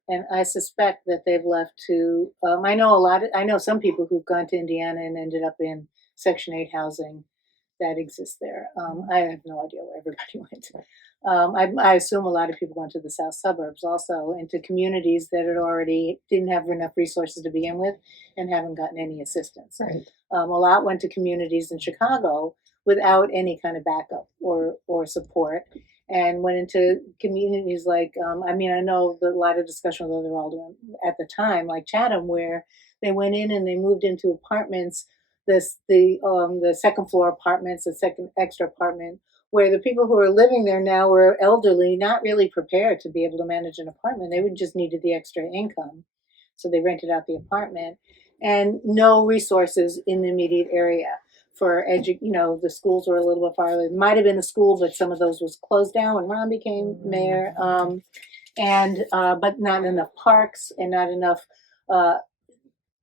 And I suspect that they've left to, I know some people who've gone to Indiana and ended up in Section 8 housing that exists there. I have no idea where everybody went. I assume a lot of people went to the south suburbs also, into communities that had already didn't have enough resources to begin with and haven't gotten any assistance. Right. A lot went to communities in Chicago without any kind of backup or support, and went into communities like, I know a lot of discussion with other aldermen at the time, like Chatham, where they went in and they moved into apartments, the second floor apartments, the second extra apartment, where the people who are living there now were elderly, not really prepared to be able to manage an apartment. They would just needed the extra income. So they rented out the apartment, and no resources in the immediate area for the schools were a little bit farther. It might have been a school, but some of those was closed down when Ron became mayor. But not enough parks and not enough,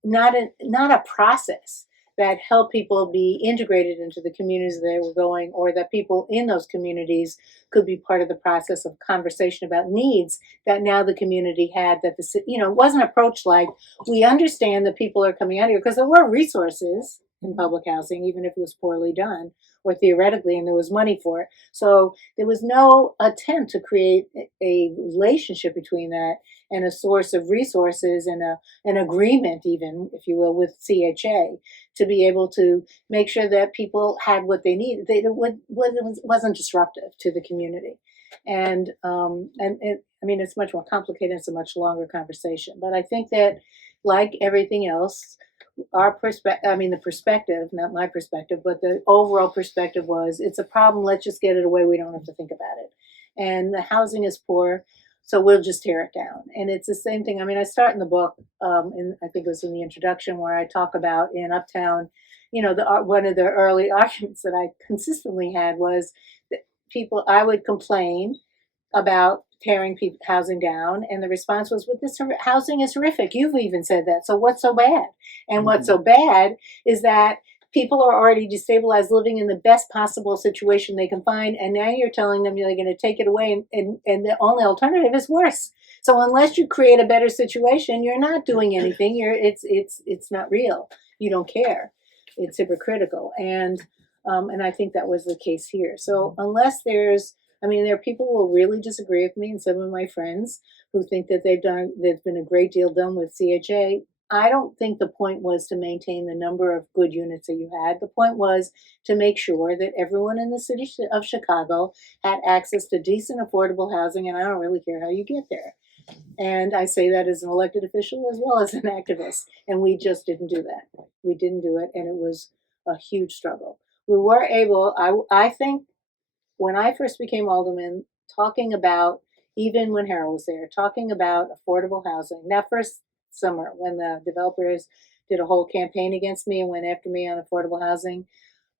not a process that helped people be integrated into the communities they were going, or that people in those communities could be part of the process of conversation about needs that now the community had, that it wasn't approached like, we understand that people are coming out here, because there were resources in public housing, even if it was poorly done, or theoretically, and there was money for it. So there was no attempt to create a relationship between that and a source of resources and an agreement, even, if you will, with CHA to be able to make sure that people had what they needed. It wasn't disruptive to the community. And it's much more complicated. It's a much longer conversation. But I think that, like everything else, the perspective, not my perspective, but the overall perspective was, it's a problem, let's just get it away, we don't have to think about it. And the housing is poor, so we'll just tear it down. And it's the same thing. I start in the book, and I think it was in the introduction, where I talk about in Uptown, one of the early arguments that I consistently had was that I would complain about tearing housing down, and the response was, "Well, this housing is horrific. You've even said that. So what's so bad?" And what's so bad is that people are already destabilized, living in the best possible situation they can find, and now you're telling them you're going to take it away, and the only alternative is worse. So unless you create a better situation, you're not doing anything. It's not real. You don't care. It's hypocritical, and I think that was the case here. So unless there are people who will really disagree with me, and some of my friends who think that there's been a great deal done with CHA. I don't think the point was to maintain the number of good units that you had. The point was to make sure that everyone in the city of Chicago had access to decent, affordable housing, and I don't really care how you get there. And I say that as an elected official as well as an activist. And we just didn't do that. We didn't do it, and it was a huge struggle. We were able, I think, when I first became alderman, talking about, even when Harold was there, talking about affordable housing, that first summer when the developers did a whole campaign against me and went after me on affordable housing,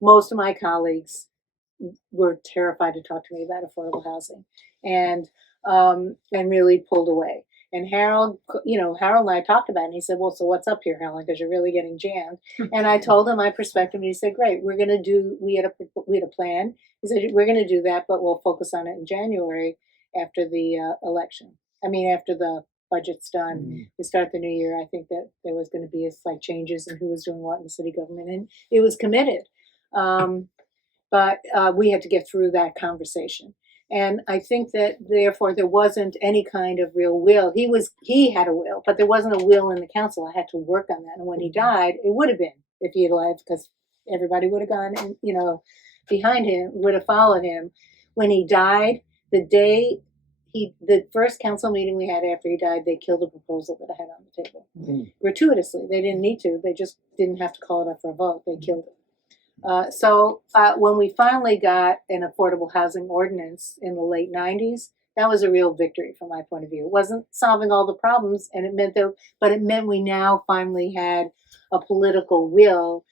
most of my colleagues were terrified to talk to me about affordable housing, and really pulled away. And Harold and I talked about it, and he said, well, so what's up here, Helen, because you're really getting jammed. And I told him my perspective, and he said, great, we had a plan. He said, we're going to do that, but we'll focus on it in January after the election. After the budget's done, we start the new year. I think that there was going to be changes in who was doing what in the city government, and it was committed. But we had to get through that conversation. And I think that therefore there wasn't any kind of real will. He had a will, but there wasn't a will in the council. I had to work on that. And when he died, it would have been if he had lived, because everybody would have gone and, behind him, would have followed him. When he died, the first council meeting we had after he died, they killed a proposal that I had on the table. Gratuitously. They didn't need to. They just didn't have to call it up for a vote. They killed it. When we finally got an affordable housing ordinance in the late 90s, that was a real victory from my point of view. It wasn't solving all the problems, and it meant we now finally had a political will,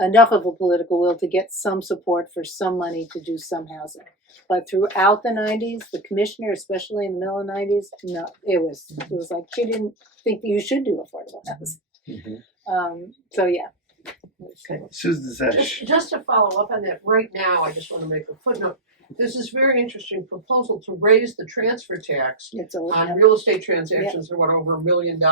enough of a political will to get some support for some money to do some housing. But throughout the 90s, the commissioner, especially in the middle of the 90s, no, it was like she didn't think that you should do affordable housing. So yeah. Susan Zesh. Just to follow up on that, right now, I just want to make a footnote. There's this very interesting proposal to raise the transfer tax on real estate transactions of over $1 million.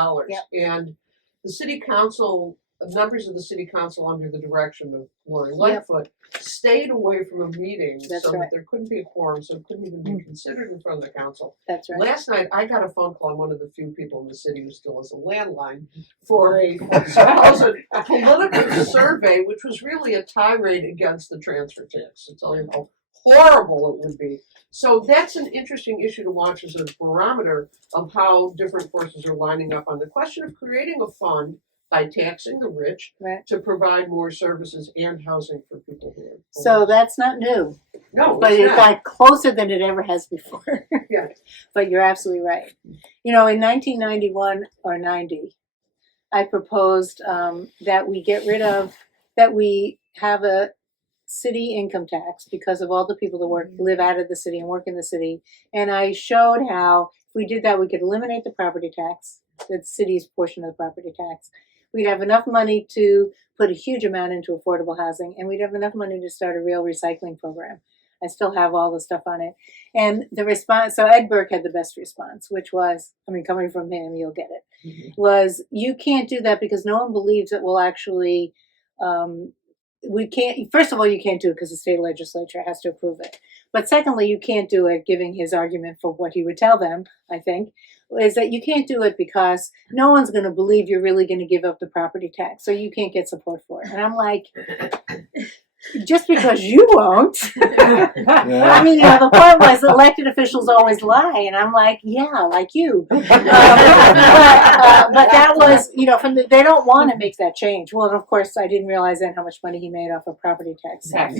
And the city council, members of the city council under the direction of Lori Lightfoot, stayed away from a meeting that there couldn't be a quorum, so it couldn't even be considered in front of the council. That's right. Last night, I got a phone call. I'm one of the few people in the city who still has a landline for a supposed political survey, which was really a tirade against the transfer tax to tell you how horrible it would be. So that's an interesting issue to watch as a barometer of how different forces are lining up on the question of creating a fund by taxing the rich to provide more services and housing for people who are homeless. So that's not new. No, but it got closer than it ever has before. Yeah. But you're absolutely right. In 1991 or 90, I proposed that we have a city income tax because of all the people that live out of the city and work in the city. And I showed how if we did that, we could eliminate the property tax, the city's portion of the property tax. We'd have enough money to put a huge amount into affordable housing, and we'd have enough money to start a real recycling program. I still have all the stuff on it. And the response, so Ed Burke had the best response, which was, coming from him, you'll get it, was you can't do that because no one believes it will actually, we can't, first of all, you can't do it because the state legislature has to approve it. But secondly, you can't do it, giving his argument for what he would tell them, I think, is that you can't do it because no one's going to believe you're really going to give up the property tax, so you can't get support for it. And I'm like, just because you won't. The point was elected officials always lie, and I'm like, yeah, like you. But that was, they don't want to make that change. Well, of course, I didn't realize then how much money he made off of property tax. But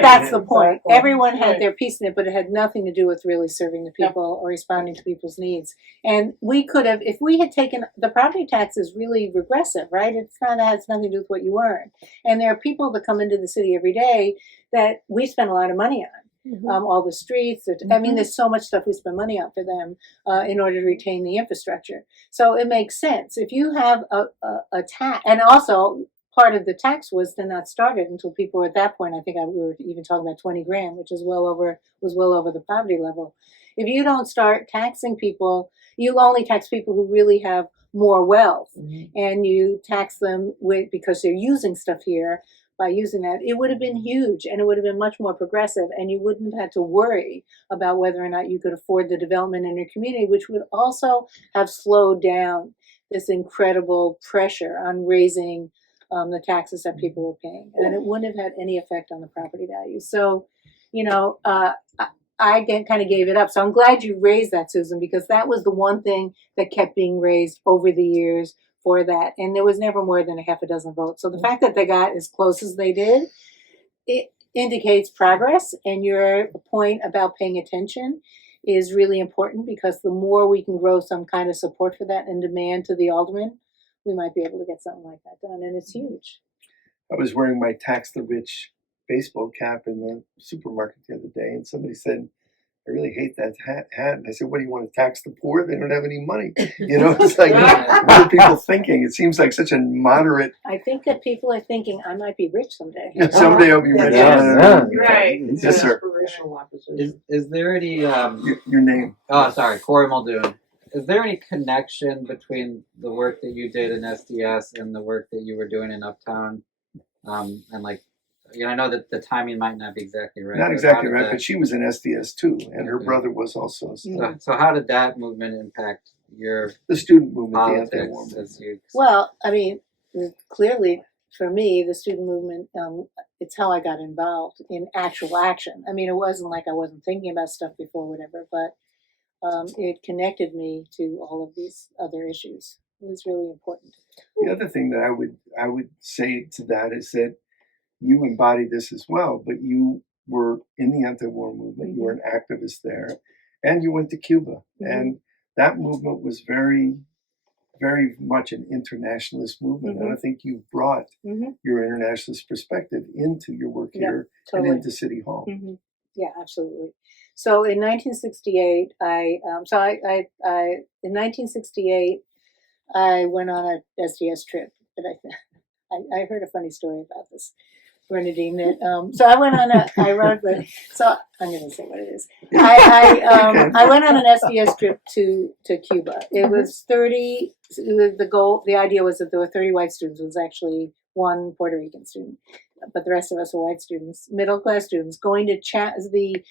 that's the point. Everyone had their piece in it, but it had nothing to do with really serving the people or responding to people's needs. And we could have, if we had taken, the property tax is really regressive, right? It has nothing to do with what you earn. And there are people that come into the city every day that we spend a lot of money on. All the streets, there's so much stuff we spend money on for them in order to retain the infrastructure. So it makes sense. If you have a tax, and also part of the tax was to not start it until people were at that point. I think we were even talking about 20 grand, which is well over the poverty level. If you don't start taxing people, you only tax people who really have more wealth, and you tax them because they're using stuff here. By using that, it would have been huge, and it would have been much more progressive, and you wouldn't have had to worry about whether or not you could afford the development in your community, which would also have slowed down this incredible pressure on raising the taxes that people were paying, and it wouldn't have had any effect on the property value. So, I kind of gave it up. So I'm glad you raised that, Susan, because that was the one thing that kept being raised over the years for that. And there was never more than a half a dozen votes. So the fact that they got as close as they did, it indicates progress. And your point about paying attention is really important, because the more we can grow some kind of support for that and demand to the alderman, we might be able to get something like that done. And it's huge. I was wearing my Tax the Rich baseball cap in the supermarket the other day, and somebody said, I really hate that hat. And I said, what do you want to tax the poor? They don't have any money. It's like, what are people thinking? It seems like such a moderate. I think that people are thinking, I might be rich someday. Someday I'll be rich. Right. Yes, sir. Inspirational opposition. Is there any Your name. oh sorry, Corey Muldoon. Is there any connection between the work that you did in SDS and the work that you were doing in Uptown? And like, I know that the timing might not be exactly right. Not exactly right, but she was in SDS too, and her Okay. brother was also. So how did that movement impact your The student movement, the politics anti-war movement. as you? Well, I mean, clearly for me, the student movement, it's how I got involved in actual action. I mean, it wasn't like I wasn't thinking about stuff before, whatever, but it connected me to all of these other issues. It was really important. The other thing that I would say to that is that you embody this as well, but you were in the anti-war movement, you were an activist there, and you went to Cuba. And that movement was very, very much an internationalist movement. And I think you brought your internationalist perspective into your work here Totally. and into City Hall. Yeah, absolutely. So in 1968, in 1968, I went on a SDS trip, but I heard a funny story about this. Bernadine, that so I went on so I'm going to say what it is. I went on an SDS trip to Cuba. It was 30. The goal, the idea was that there were 30 white students. It was actually one Puerto Rican student, but the rest of us were white students, middle class students, going to chat the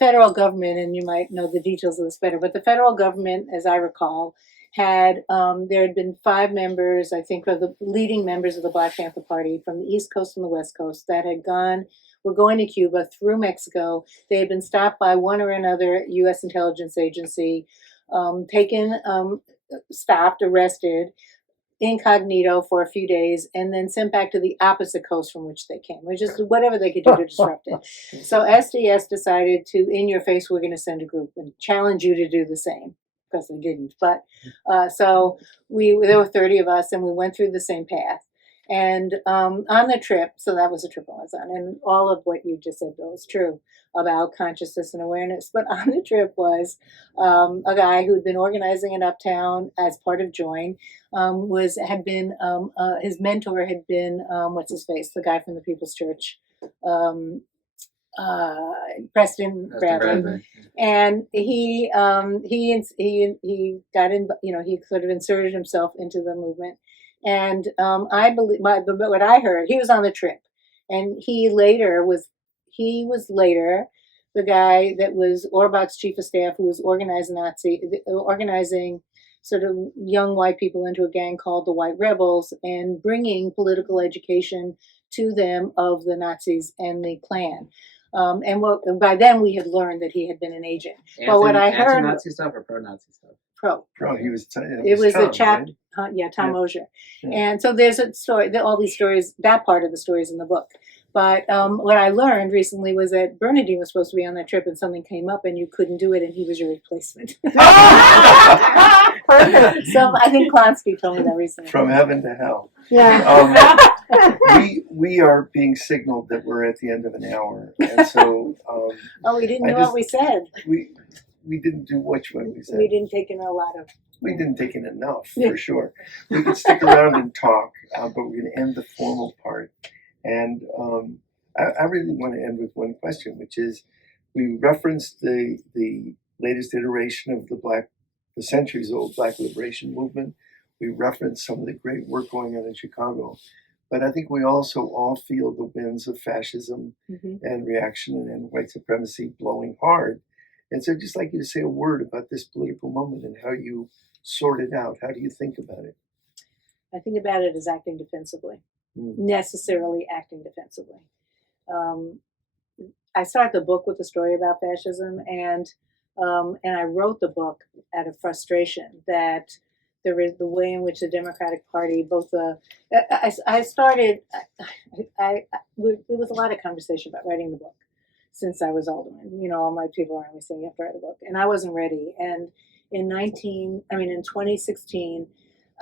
federal government, and you might know the details of this better. But the federal government, as I recall, had there had been 5 members, I think, of the leading members of the Black Panther Party from the East Coast and the West Coast that were going to Cuba through Mexico. They had been stopped by one or another U.S. intelligence agency, stopped, arrested, incognito for a few days, and then sent back to the opposite coast from which they came, which is whatever they could do to disrupt it. So SDS decided to, in your face, we're going to send a group and challenge you to do the same. Because they didn't, but so there were 30 of us, and we went through the same path. And on the trip, so that was the trip I was on, and all of what you just said was true about consciousness and awareness. But on the trip was a guy who'd been organizing in Uptown as part of Join. His mentor had been what's his face, the guy from the People's Church. Preston Bradley, and he got in. He sort of inserted himself into the movement, and I believe what I heard. He was on the trip, and he was later the guy that was Orbach's chief of staff, who was organizing sort of young white people into a gang called the White Rebels, and bringing political education to them of the Nazis and the Klan. And by then we had learned that he had been an agent. But what I heard, anti-Nazi stuff or pro-Nazi stuff? Pro, he was. It was Tom, a chap, right? Tom Osier. Yeah. And so there's a story. All these stories. That part of the story is in the book. But what I learned recently was that Bernadine was supposed to be on that trip, and something came up, and you couldn't do it, and he was your replacement. So I think Klonsky told me that recently. From heaven to hell. Yeah. We are being signaled that we're at the end of an hour, and so We didn't know what we said. we didn't do which one we said. We didn't take in a lot of We didn't take in enough, Yeah. for sure. We could stick around and talk, but we're going to end the formal part. And I really want to end with one question, which is, we referenced the latest iteration of the centuries-old Black liberation movement. We referenced some of the great work going on in Chicago. But I think we also all feel the winds of fascism and reaction and white supremacy blowing hard. And so I'd just like you to say a word about this political moment and how you sort it out. How do you think about it? I think about it as acting defensively, necessarily acting defensively. I started the book with a story about fascism, and I wrote the book out of frustration that there is the way in which the Democratic Party, both the, I started, there was a lot of conversation about writing the book since I was older. You know, all my people around me saying you have to write a book, and I wasn't ready. And in 2016,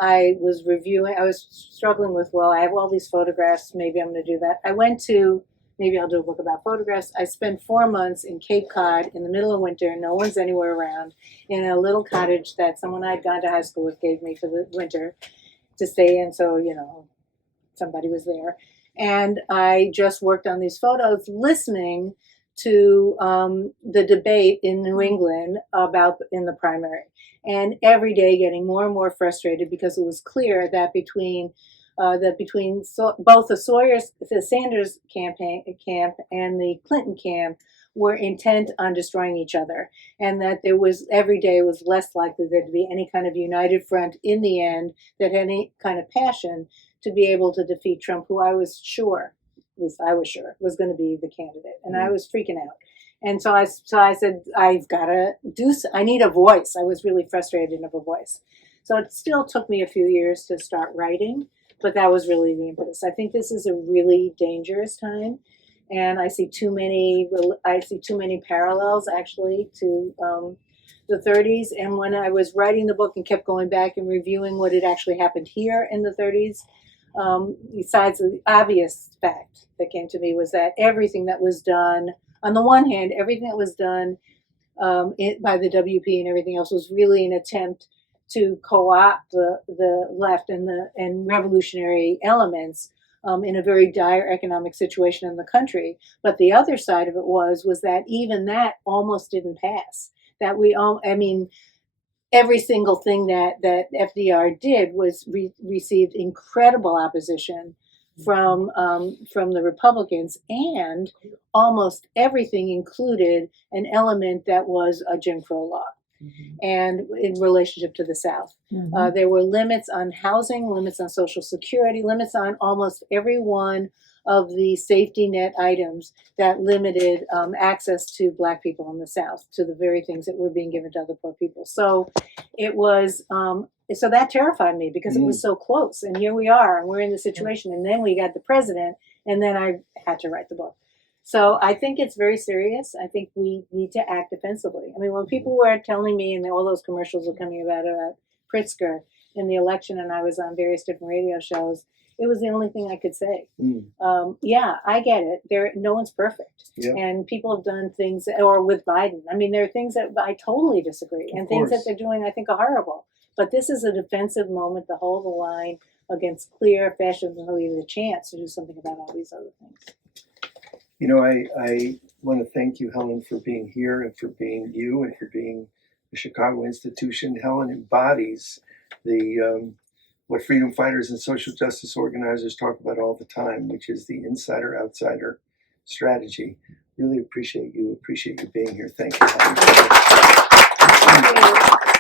I was struggling with, well, I have all these photographs, maybe I'm going to do that. I went to, maybe I'll do a book about photographs. I spent 4 months in Cape Cod in the middle of winter, no one's anywhere around, in a little cottage that someone I'd gone to high school with gave me for the winter to stay in, so, you know, somebody was there. And I just worked on these photos, listening to the debate in New England in the primary. And every day getting more and more frustrated because it was clear that between both the Sanders camp and the Clinton camp were intent on destroying each other, and that every day was less likely there to be any kind of united front in the end that had any kind of passion to be able to defeat Trump, who I was sure, at least I was sure, was going to be the candidate, and I was freaking out. And so I said, I need a voice. I was really frustrated of a voice. So it still took me a few years to start writing, but that was really the impetus. I think this is a really dangerous time, and I see too many parallels actually to the 30s. And when I was writing the book and kept going back and reviewing what had actually happened here in the 30s, besides the obvious fact that came to me was that everything that was done, on the one hand, everything that was done by the WP and everything else was really an attempt to co-opt the left and revolutionary elements in a very dire economic situation in the country. But the other side of it was that even that almost didn't pass. That every single thing that FDR did was received incredible opposition from the Republicans, and almost everything included an element that was a Jim Crow law. And in relationship to the South. There were limits on housing, limits on Social Security, limits on almost every one of the safety net items that limited access to Black people in the South, to the very things that were being given to other poor people. So it was, so that terrified me because it was so close. And here we are, and we're in the situation. And then we got the president, and then I had to write the book. So I think it's very serious. I think we need to act defensively. I mean, when people were telling me, and all those commercials were coming about Pritzker in the election, and I was on various different radio shows, it was the only thing I could say. Yeah, I get it. No one's perfect. Yeah. And people have done things, or with Biden. I mean, there are things that I totally disagree, and things that they're doing I think are horrible. But this is a defensive moment to hold the line against clear fascism, and really the chance to do something about all these other things. You know, I want to thank you, Helen, for being here and for being you and for being the Chicago institution. Helen embodies what freedom fighters and social justice organizers talk about all the time, which is the insider-outsider strategy. Really appreciate you being here. Thank you, Helen. Thank you.